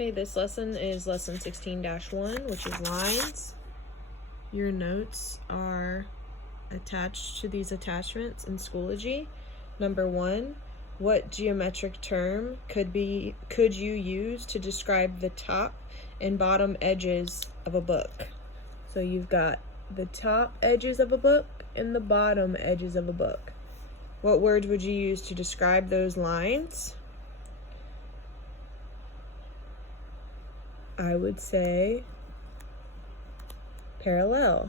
Okay, this lesson is lesson 16-1, which is lines. Your notes are attached to these attachments in Schoology. Number 1, what geometric term could you use to describe the top and bottom edges of a book? So you've got the top edges of a book and the bottom edges of a book. What words would you use to describe those lines? I would say parallel.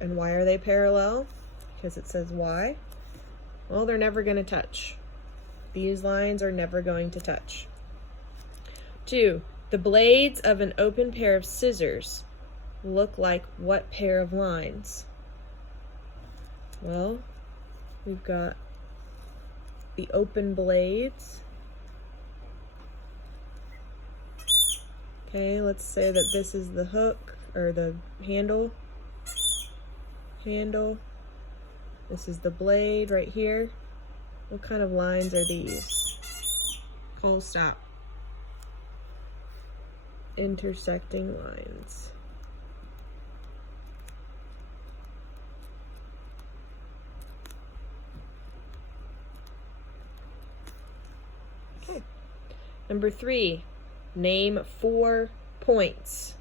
And why are they parallel? Because it says why. Well, they're never going to touch. These lines are never going to touch. 2, the blades of an open pair of scissors look like what pair of lines? Well, we've got the open blades. Okay, let's say that this is the hook or the handle. This is the blade right here. What kind of lines are these? Cole, stop. Intersecting lines. Okay. Number 3, name 4 points.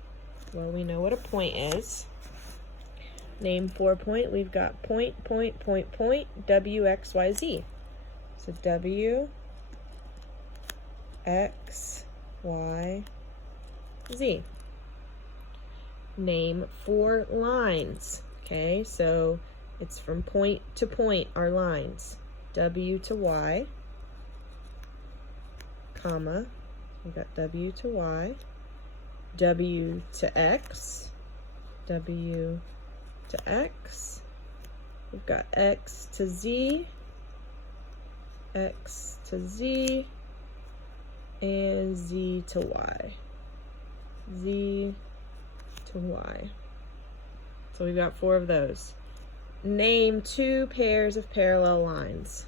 Well, we know what a point is. Name 4 point. We've got point, W, X, Y, Z. So W, X, Y, Z. Name 4 lines. Okay, so it's from point to point are lines. W to Y, comma, we've got W to Y, W to X, W to X, we've got X to Z, X to Z, and Z to Y, Z to Y. So we've got 4 of those. Name 2 pairs of parallel lines.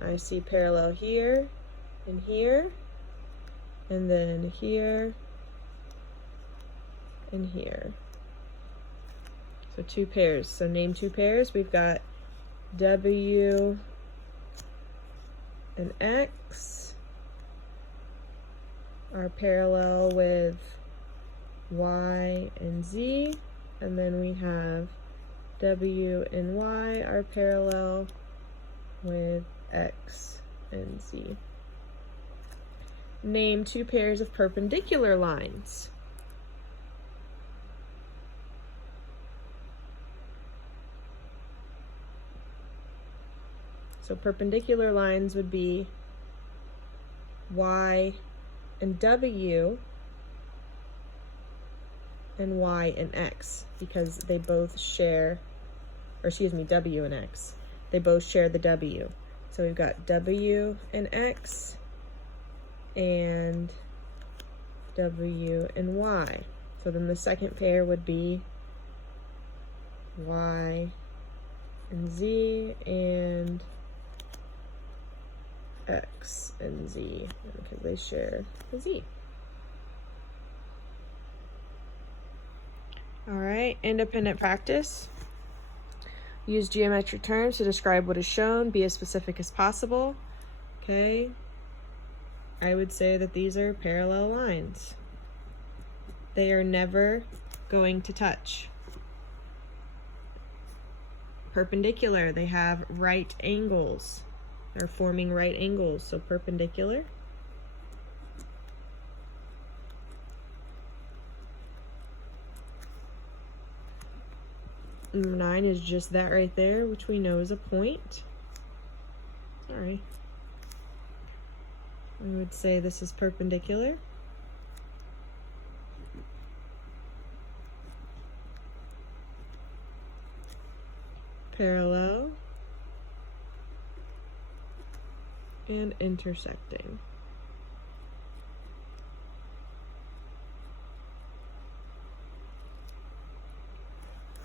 I see parallel here, and here, and then here, and here. So 2 pairs. So name 2 pairs. We've got W and X are parallel with Y and Z, and then we have W and Y are parallel with X and Z. Name 2 pairs of perpendicular lines. So perpendicular lines would be Y and W and Y and X, because they both share, or excuse me, W and X. They both share the W. So we've got W and X and W and Y. So then the second pair would be Y and Z and X and Z, because they share the Z. All right, independent practice. Use geometric terms to describe what is shown. Be as specific as possible. Okay. I would say that these are parallel lines. They are never going to touch. Perpendicular, they have right angles. They're forming right angles, so perpendicular. Number 9 is just that right there, which we know is a point. Sorry. I would say this is perpendicular. Parallel. And intersecting.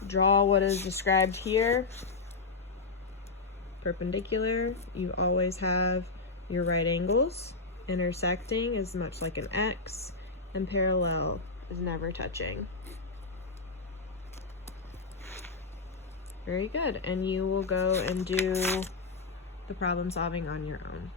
Draw what is described here. perpendicular, you always have your right angles. Intersecting is much like an X, and parallel is never touching. Very good, and you will go and do the problem solving on your own.